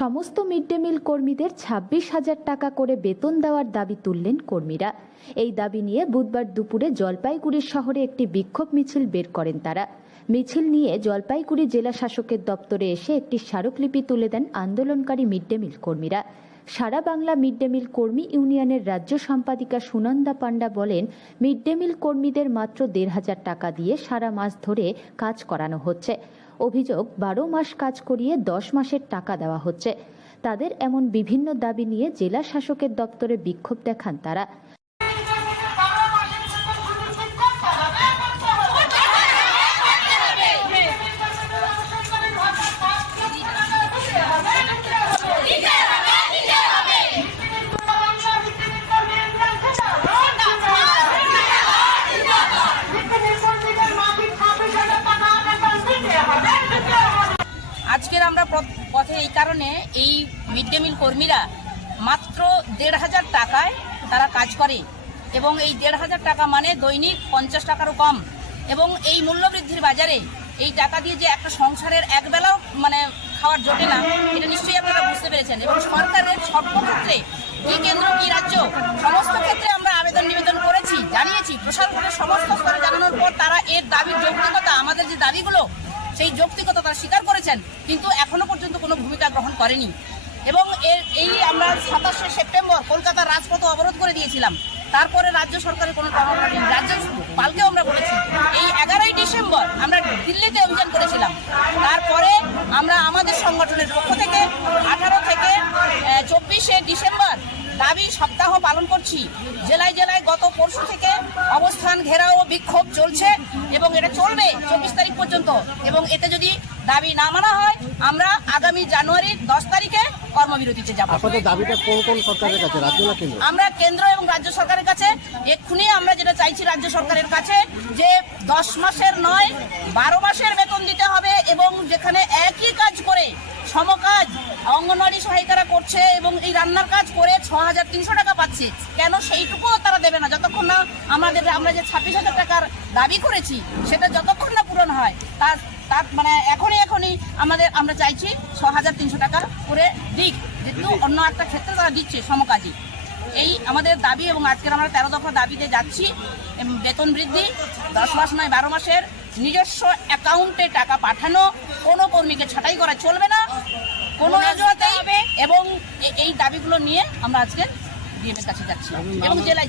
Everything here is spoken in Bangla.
সমস্ত মিড ডে মিল কর্মীদের ছাব্বিশ হাজার টাকা করে বেতন দেওয়ার দাবি তুললেন কর্মীরা। এই দাবি নিয়ে বুধবার দুপুরে জলপাইগুড়ি শহরে একটি বিক্ষোভ মিছিল বের করেন তারা। মিছিল নিয়ে জলপাইগুড়ি জেলা শাসকের দপ্তরে এসে একটি স্মারকলিপি তুলে দেন আন্দোলনকারী মিড ডে মিল কর্মীরা। সারা বাংলা মিড ডে মিল কর্মী ইউনিয়নের রাজ্য সম্পাদিকা সুনন্দা পান্ডা বলেন মিড ডে মিল কর্মীদের মাত্র দেড় হাজার টাকা দিয়ে সারা মাস ধরে কাজ করানো হচ্ছে। অভিযোগ বারো মাস কাজ করিয়ে দশ মাসের টাকা দেওয়া হচ্ছে। তাদের এমন বিভিন্ন দাবি নিয়ে জেলা শাসকের দপ্তরে বিক্ষোভ দেখান তারা। আজকের আমরা পথ- এই কারণে এই মিড ডে মিল কর্মীরা মাত্র দেড় হাজার টাকায় তারা কাজ করে এবং এই দেড় হাজার টাকা মানে দৈনিক পঞ্চাশ টাকারও কম। এবং এই মূল্যবৃদ্ধির বাজারে এই টাকা দিয়ে যে একটা সংসারের একবেলাও মানে খাওয়ার জোটে না, এটা নিশ্চয়ই আপনারা বুঝতে পেরেছেন। এবং সরকারের সর্বক্ষেত্রে কি কেন্দ্র, কি রাজ্য, সমস্ত ক্ষেত্রে আমরা আবেদন নিবেদন করেছি, জানিয়েছি। প্রশাসনের সমস্ত স্তরে জানানোর পর তারা এর দাবির যৌক্তিকতা, আমাদের যে দাবিগুলো সেই যৌক্তিকতা তারা স্বীকার করেছেন, কিন্তু এখনও পর্যন্ত কোনো ভূমিকা গ্রহণ করেনি। এবং এর, এই আমরা সাতাশে সেপ্টেম্বর কলকাতার রাজপথ অবরোধ করে দিয়েছিলাম। তারপরে রাজ্য সরকারের কোনো রাজ্য পালকেও আমরা বলেছি, এই এগারোই ডিসেম্বর আমরা দিল্লিতে অভিযান করেছিলাম। তারপরে আমরা আমাদের সংগঠনের পক্ষ থেকে আঠারো থেকে চব্বিশে ডিসেম্বর দাবি সপ্তাহ পালন করছি। জেলায় জেলায় গত পরশু থেকে অবস্থান ঘেরাও ও বিক্ষোভ চলছে এবং এটা চলবে চব্বিশ তারিখ পর্যন্ত। এবং এতে যদি দাবি না মানা হয় আমরা আগামী জানুয়ারির দশ তারিখে কর্মবিরতিতে যাব। আপনাদের দাবিটা কোন কোন সরকারের কাছে রাজ্য না কেন্দ্র? আমরা কেন্দ্র এবং রাজ্য সরকারের কাছে এক্ষুনি আমরা যেটা চাইছি রাজ্য সরকারের কাছে যে দশ মাসের নয় বারো মাসের বেতন দিতে হবে এবং যেখানে একই কাজ করে সমকাজ অঙ্গনওয়াড়ি সহায়িকারা করছে এবং এই রান্নার কাজ করে ছ হাজার তিনশো টাকা পাচ্ছে। কেন সেইটুকুও তারা দেবে না? যতক্ষণ না আমাদের আমরা যে ছাব্বিশ হাজার টাকার দাবি করেছি সেটা যতক্ষণ না পূরণ হয় তার তার মানে এখনই এখনই আমাদের আমরা চাইছি ছ হাজার তিনশো টাকা করে দিক। যেহেতু অন্য একটা ক্ষেত্রে তারা দিচ্ছে সমকাজী। এই আমাদের দাবি এবং আজকের আমরা তেরো দফা দাবিতে যাচ্ছি। বেতন বৃদ্ধি দশ মাস নয় বারো মাসের নিজস্ব অ্যাকাউন্টে টাকা পাঠানো কোনো কর্মীকে ছাঁটাই করা চলবে না। কোনো এবং এই দাবিগুলো নিয়ে আমরা আজকে ডিএমের কাছে যাচ্ছি এবং জেলায় জেলায়